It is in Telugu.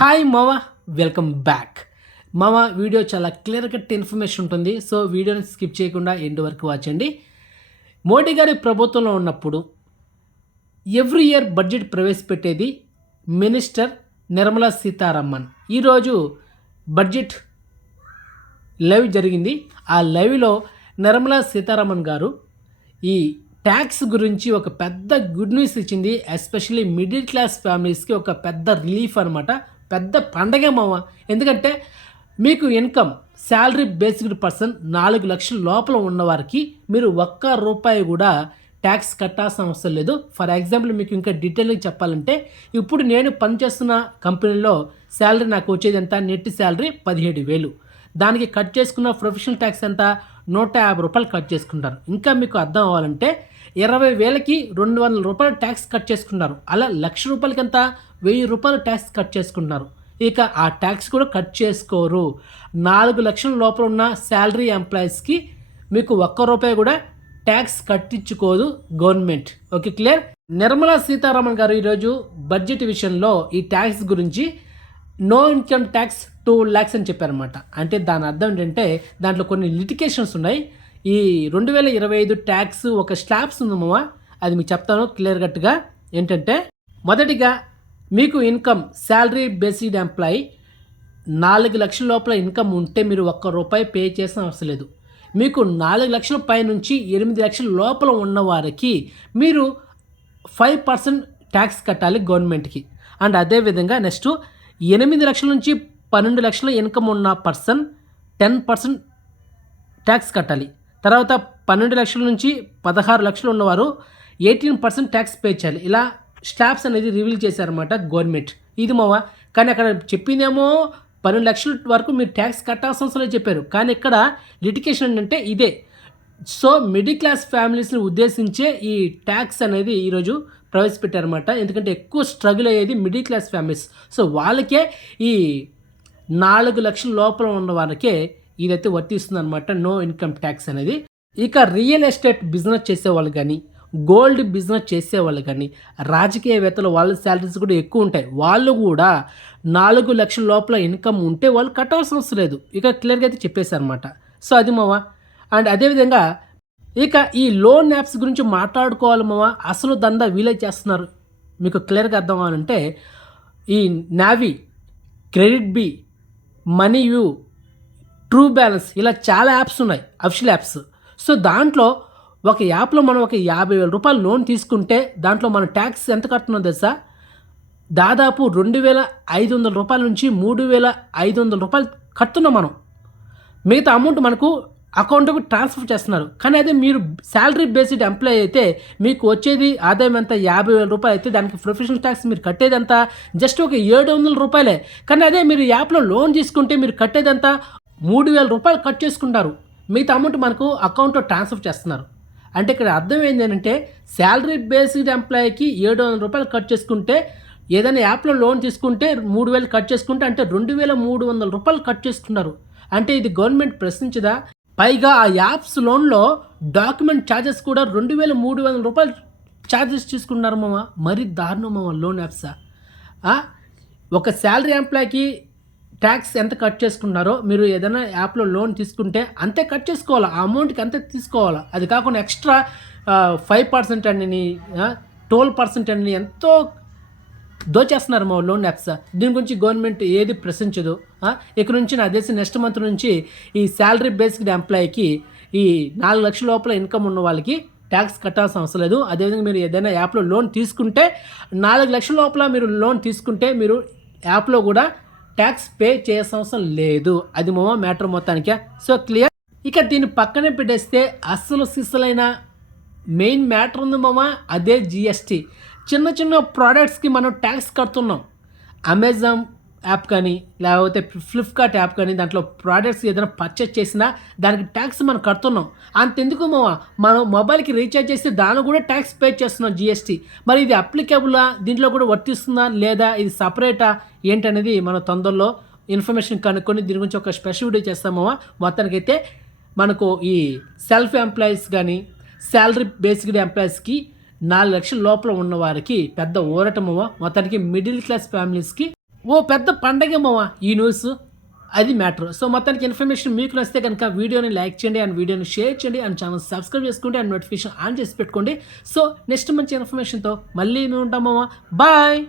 హాయ్ మామ వెల్కమ్ బ్యాక్. మామ వీడియో చాలా క్లియర్ కట్ ఇన్ఫర్మేషన్ ఉంటుంది సో వీడియోని స్కిప్ చేయకుండా ఎండ్ వరకు వాచండి మోడీ గారి ప్రభుత్వంలో ఉన్నప్పుడు ఎవ్రీ ఇయర్ బడ్జెట్ ప్రవేశపెట్టేది మినిస్టర్ నిర్మలా సీతారామన్. ఈరోజు బడ్జెట్ లైవ్ జరిగింది. ఆ లైవ్లో నిర్మలా సీతారామన్ గారు ఈ ట్యాక్స్ గురించి ఒక పెద్ద గుడ్ న్యూస్ ఇచ్చింది ఎస్పెషల్లీ మిడిల్ క్లాస్ ఫ్యామిలీస్కి ఒక పెద్ద రిలీఫ్ అనమాట పెద్ద పండగే మామ ఎందుకంటే మీకు ఇన్కమ్ శాలరీ బేసిక్డ్ పర్సన్ నాలుగు లక్షల లోపల ఉన్నవారికి మీరు ఒక్క రూపాయి కూడా ట్యాక్స్ కట్టాల్సిన అవసరం లేదు. ఫర్ ఎగ్జాంపుల్ మీకు ఇంకా డీటెయిల్గా చెప్పాలంటే ఇప్పుడు నేను పనిచేస్తున్న కంపెనీలో శాలరీ నాకు వచ్చేది ఎంత? నెట్ శాలరీ పదిహేడు వేలు. దానికి కట్ చేసుకున్న ప్రొఫెషనల్ ట్యాక్స్ ఎంత? నూట యాభై రూపాయలు కట్ చేసుకుంటారు. ఇంకా మీకు అర్థం అవ్వాలంటే ఇరవై వేలకి రెండు వందల రూపాయలు ట్యాక్స్ కట్ చేసుకున్నారు అలా లక్ష రూపాయలకి ఎంత? వెయ్యి రూపాయలు ట్యాక్స్ కట్ చేసుకుంటున్నారు. ఇక ఆ ట్యాక్స్ కూడా కట్ చేసుకోరు. నాలుగు లక్షల లోపల ఉన్న శాలరీ ఎంప్లాయీస్కి మీకు ఒక్క రూపాయి కూడా tax కట్టించుకోదు government. Okay clear? Nirmala Sitharaman గారు ఈరోజు బడ్జెట్ విషయంలో ఈ ట్యాక్స్ గురించి no income tax two lakhs అని చెప్పారనమాట అంటే దాని అర్థం ఏంటంటే దాంట్లో కొన్ని లిటికేషన్స్ ఉన్నాయి. ఈ రెండు వేల ఇరవై ఐదు ట్యాక్స్ ఒక స్లాబ్స్ ఉందమ్మా అది మీకు చెప్తాను క్లియర్ కట్గా. ఏంటంటే మొదటిగా మీకు ఇన్కమ్ శాలరీ బేసిడ్ ఎంప్లాయీ నాలుగు లక్షల లోపల ఇన్కమ్ ఉంటే మీరు ఒక్క రూపాయి పే చేసిన అవసరం లేదు. మీకు నాలుగు లక్షల పై నుంచి ఎనిమిది లక్షల లోపల ఉన్న వారికి మీరు ఫైవ్ పర్సెంట్ ట్యాక్స్ కట్టాలి గవర్నమెంట్కి. అండ్ అదేవిధంగా నెక్స్ట్ ఎనిమిది లక్షల నుంచి పన్నెండు లక్షల ఇన్కమ్ ఉన్న పర్సన్ టెన్ పర్సెంట్ ట్యాక్స్ కట్టాలి. తర్వాత పన్నెండు లక్షల నుంచి పదహారు లక్షలు ఉన్నవారు ఎయిటీన్ పర్సెంట్ ట్యాక్స్ పే చేయాలి. ఇలా స్టాప్స్ అనేది రివీల్ చేశారన్నమాట గవర్నమెంట్. ఇది మావా? కానీ అక్కడ చెప్పిందేమో పన్నెండు లక్షల వరకు మీరు ట్యాక్స్ కట్టాల్సిన అవసరం చెప్పారు. కానీ ఇక్కడ లిటికేషన్ ఏంటంటే ఇదే. సో మిడిల్ క్లాస్ ఫ్యామిలీస్ని ఉద్దేశించే ఈ ట్యాక్స్ అనేది ఈరోజు ప్రవేశపెట్టారన్నమాట. ఎందుకంటే ఎక్కువ స్ట్రగుల్ అయ్యేది మిడిల్ క్లాస్ ఫ్యామిలీస్ సో వాళ్ళకే ఈ నాలుగు లక్షల లోపల ఉన్న వాళ్ళకే ఇదైతే వర్తిస్తుంది అనమాట నో ఇన్కమ్ ట్యాక్స్ అనేది. ఇక రియల్ ఎస్టేట్ బిజినెస్ చేసేవాళ్ళు కానీ గోల్డ్ బిజినెస్ చేసేవాళ్ళు కానీ రాజకీయవేత్తలు వాళ్ళ శాలరీస్ కూడా ఎక్కువ ఉంటాయి. వాళ్ళు కూడా నాలుగు లక్షల లోపల ఇన్కమ్ ఉంటే వాళ్ళు కట్టాల్సిన అవసరం లేదు. ఇక క్లియర్గా అయితే చెప్పేశారు అనమాట సో అది మావా? అండ్ అదేవిధంగా ఇక ఈ లోన్ యాప్స్ గురించి మాట్లాడుకోవాలి మావా అసలు దందా వీలే చేస్తున్నారు. మీకు క్లియర్గా అర్థం అవ్వాలంటే ఈ Navi Kredit Bee Money View True Balance ఇలా చాలా యాప్స్ ఉన్నాయి. Official apps. సో దాంట్లో ఒక యాప్లో మనం ఒక యాభై వేల రూపాయలు లోన్ తీసుకుంటే దాంట్లో మన ట్యాక్స్ ఎంత కడుతున్నాం తెలుసా? దాదాపు రెండు వేల ఐదు వందల రూపాయల నుంచి మూడు వేల ఐదు వందల రూపాయలు కడుతున్నాం మనం. మిగతా అమౌంట్ మనకు అకౌంట్కు ట్రాన్స్ఫర్ చేస్తున్నారు. కానీ అదే మీరు శాలరీ బేస్డ్ ఎంప్లాయ్ అయితే మీకు వచ్చేది ఆదాయం ఎంత? యాభై వేల రూపాయలు అయితే దానికి ప్రొఫెషనల్ ట్యాక్స్ మీరు కట్టేది ఎంత? జస్ట్ ఒక ఏడు వందల రూపాయలే. కానీ అదే మీరు యాప్లో లోన్ తీసుకుంటే మీరు కట్టేది ఎంత? మూడు వేల రూపాయలు కట్ చేసుకుంటారు. మిగతా అమౌంట్ మనకు అకౌంట్లో ట్రాన్స్ఫర్ చేస్తున్నారు. అంటే ఇక్కడ అర్థం ఏంటంటే శాలరీ బేస్డ్ ఎంప్లాయీకి ఏడు వందల రూపాయలు కట్ చేసుకుంటే ఏదైనా యాప్లో లోన్ తీసుకుంటే మూడు వేలు కట్ చేసుకుంటే అంటే రెండు వేల మూడు వందల రూపాయలు కట్ చేసుకున్నారు అంటే ఇది గవర్నమెంట్ ప్రశ్నించదా? పైగా ఆ యాప్స్ లోన్లో డాక్యుమెంట్ ఛార్జెస్ కూడా రెండు వేల మూడు వందల రూపాయలు ఛార్జెస్ తీసుకున్నారు మామ. మరీ దారుణం మామ లోన్ యాప్సా. ఒక శాలరీ ఎంప్లాయ్కి ట్యాక్స్ ఎంత కట్ చేసుకున్నారో మీరు ఏదైనా యాప్లో లోన్ తీసుకుంటే అంతే కట్ చేసుకోవాలా? ఆ అమౌంట్కి అంతే తీసుకోవాలా? అది కాకుండా ఎక్స్ట్రా ఫైవ్ పర్సెంట్ అని ట్వెల్వ్ పర్సెంట్ అని ఎంతో దోచేస్తున్నారు మా లోన్ యాప్స్. దీని గురించి గవర్నమెంట్ ఏది ప్రశ్నించదు. ఇక్కడ నుంచి నా తెలిసి నెక్స్ట్ మంత్ నుంచి ఈ శాలరీ బేస్డ్ ఎంప్లాయీకి ఈ నాలుగు లక్షల లోపల ఇన్కమ్ ఉన్న వాళ్ళకి ట్యాక్స్ కట్టాల్సిన అవసరం లేదు. అదేవిధంగా మీరు ఏదైనా యాప్లో లోన్ తీసుకుంటే నాలుగు లక్షల లోపల మీరు లోన్ తీసుకుంటే మీరు యాప్లో కూడా ట్యాక్స్ పే చేయాల్సిన అవసరం లేదు. అది మామ మ్యాటర్ మొత్తానికి. So clear? ఇక దీన్ని పక్కనే పెట్టేస్తే అస్సలు సిస్సలైన మెయిన్ మ్యాటర్ ఉంది మామ అదే జిఎస్టీ చిన్న చిన్న ప్రోడక్ట్స్కి మనం ట్యాక్స్ కడుతున్నాం. అమెజాన్ యాప్ కానీ లేకపోతే ఫ్లిప్కార్ట్ యాప్ కానీ దాంట్లో ప్రోడక్ట్స్ ఏదైనా పర్చేస్ చేసినా దానికి ట్యాక్స్ మనం కడుతున్నాం. అంతెందుకు మామ మనం మొబైల్కి రీఛార్జ్ చేస్తే దానిలో కూడా ట్యాక్స్ పే చేస్తున్నాం జిఎస్టీ మరి ఇది అప్లికేబులా దీంట్లో కూడా వర్తిస్తుందా లేదా? ఇది సపరేటా ఏంటనేది మనం తొందరలో ఇన్ఫర్మేషన్ కనుక్కొని దీని గురించి ఒక స్పెషల్ వీడియో చేస్తామో మొత్తానికైతే మనకు ఈ సెల్ఫ్ ఎంప్లాయీస్ కానీ శాలరీ బేస్డ్ ఎంప్లాయీస్కి నాలుగు లక్షల లోపల ఉన్న వారికి పెద్ద ఊరటమో మొత్తానికి మిడిల్ క్లాస్ ఫ్యామిలీస్కి ఓ పెద్ద పండగమవా ఈ న్యూస్. అది మ్యాటర్. సో మొత్తానికి ఇన్ఫర్మేషన్ మీకు నచ్చితే కనుక వీడియోని లైక్ చేయండి అండ్ వీడియోని షేర్ చేయండి అండ్ ఛానల్ సబ్స్క్రైబ్ చేసుకోండి అండ్ నోటిఫికేషన్ ఆన్ చేసి పెట్టుకోండి. సో నెక్స్ట్ మంచి ఇన్ఫర్మేషన్తో మళ్ళీ మేము ఉంటామమ్మా బాయ్.